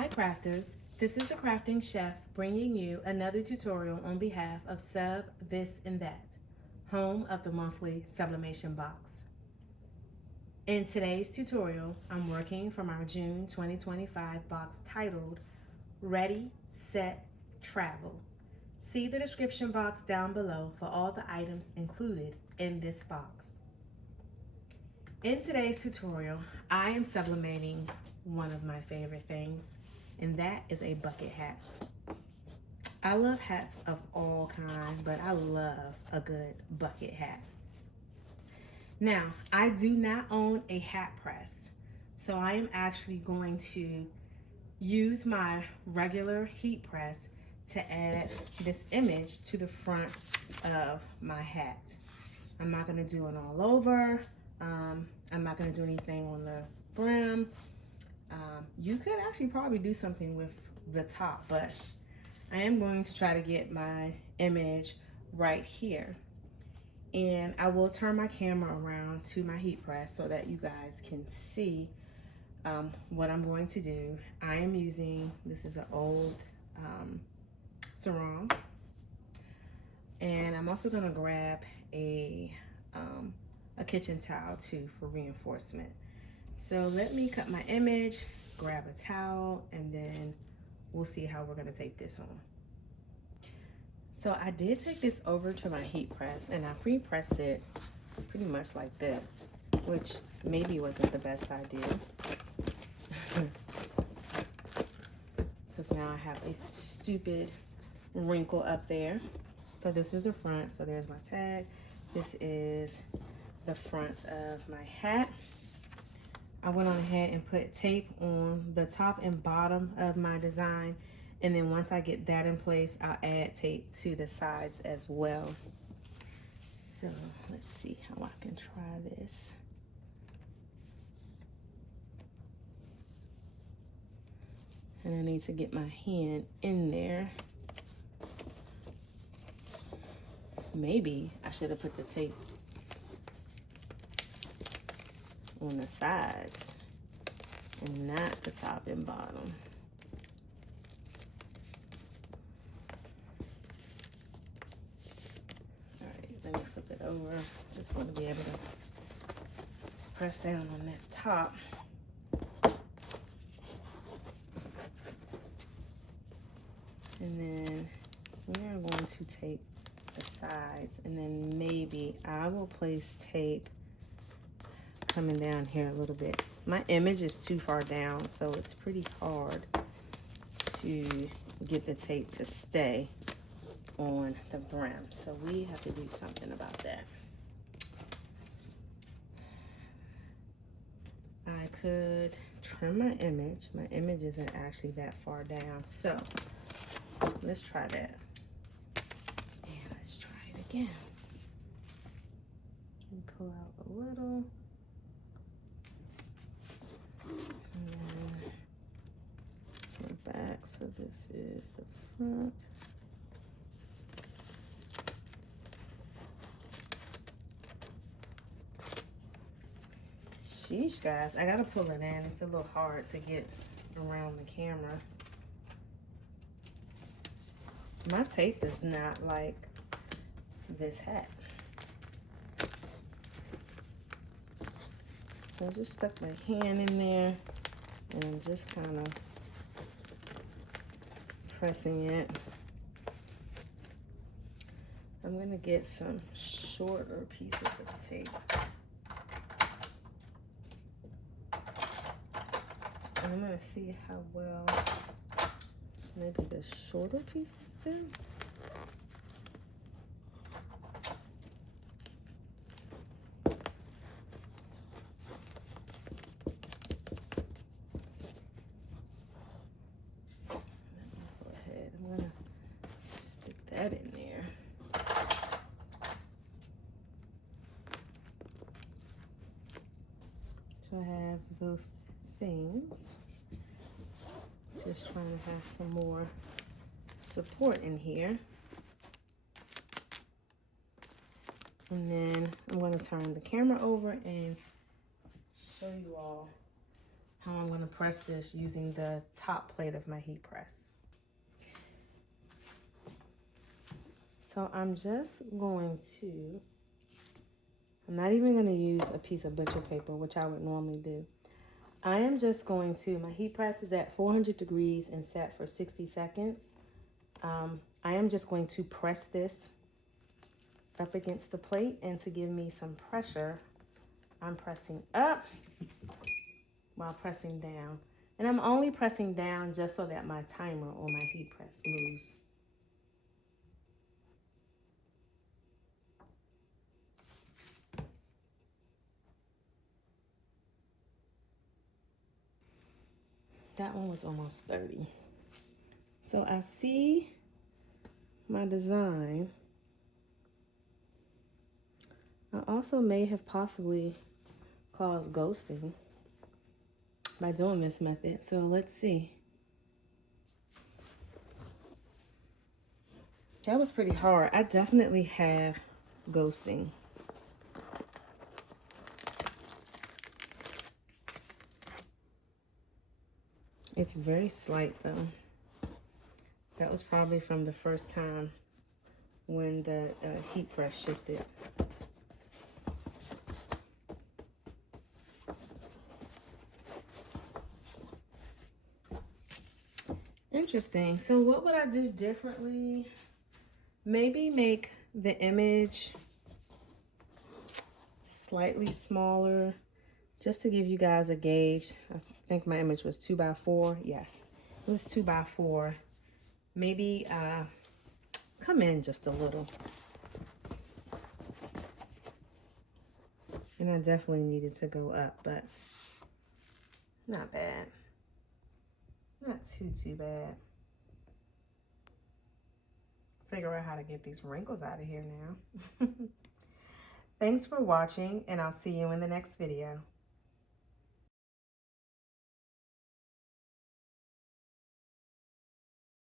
Hi crafters, this is the Crafting Chef bringing you another tutorial on behalf of Sub This and That, home of the monthly Sublimation box. In today's tutorial, I'm working from our June 2025 box titled Ready, Set, Travel. See the description box down below for all the items included in this box. In today's tutorial, I am sublimating one of my favorite things, and that is a bucket hat. I love hats of all kinds, but I love a good bucket hat. Now, I do not own a hat press, so I am actually going to use my regular heat press to add this image to the front of my hat. I'm not going to do it all over. I'm not going to do anything on the brim. You could actually probably do something with the top, but I am going to try to get my image right here. And I will turn my camera around to my heat press so that you guys can see what I'm going to do. I am using, this is an old sarong. And I'm also going to grab a kitchen towel too for reinforcement. So let me cut my image, grab a towel, and then we'll see how we're gonna tape this on. So I did take this over to my heat press and I pre-pressed it pretty much like this, which maybe wasn't the best idea. Because now I have a stupid wrinkle up there. So this is the front, so there's my tag. This is the front of my hat. I went on ahead and put tape on the top and bottom of my design, and then once I get that in place, I'll add tape to the sides as well. So let's see how I can try this. And I need to get my hand in there. Maybe I should have put the tape on the sides and not the top and bottom. All right, let me flip it over. Just want to be able to press down on that top. And then we are going to tape the sides, and then maybe I will place tape coming down here a little bit. My image is too far down, so it's pretty hard to get the tape to stay on the brim. So we have to do something about that. I could trim my image. My image isn't actually that far down. So let's try that. And let's try it again. And pull out a little. The back, so this is the front. Sheesh, guys, I gotta pull it in. It's a little hard to get around the camera. My tape does not like this hat. So I just stuck my hand in there and I'm just kind of pressing it. I'm going to get some shorter pieces of tape. And I'm going to see how well maybe the shorter pieces do. That in there. So I have both things. Just trying to have some more support in here. And then I'm going to turn the camera over and show you all how I'm going to press this using the top plate of my heat press. So I'm just going to, I'm not even going to use a piece of butcher paper, which I would normally do. I am just going to, my heat press is at 400 degrees and set for 60 seconds. I am just going to press this up against the plate, and to give me some pressure, I'm pressing up while pressing down. And I'm only pressing down just so that my timer on my heat press moves. That one was almost 30. So I see my design. I also may have possibly caused ghosting by doing this method. So let's see. That was pretty hard. I definitely have ghosting. It's very slight though. That was probably from the first time when the heat press shifted. Interesting. So what would I do differently? Maybe make the image slightly smaller, just to give you guys a gauge. I think my image was 2x4. Yes, it was 2x4. Maybe come in just a little. And I definitely needed to go up, but not bad. Not too bad. Figure out how to get these wrinkles out of here now. Thanks for watching, and I'll see you in the next video.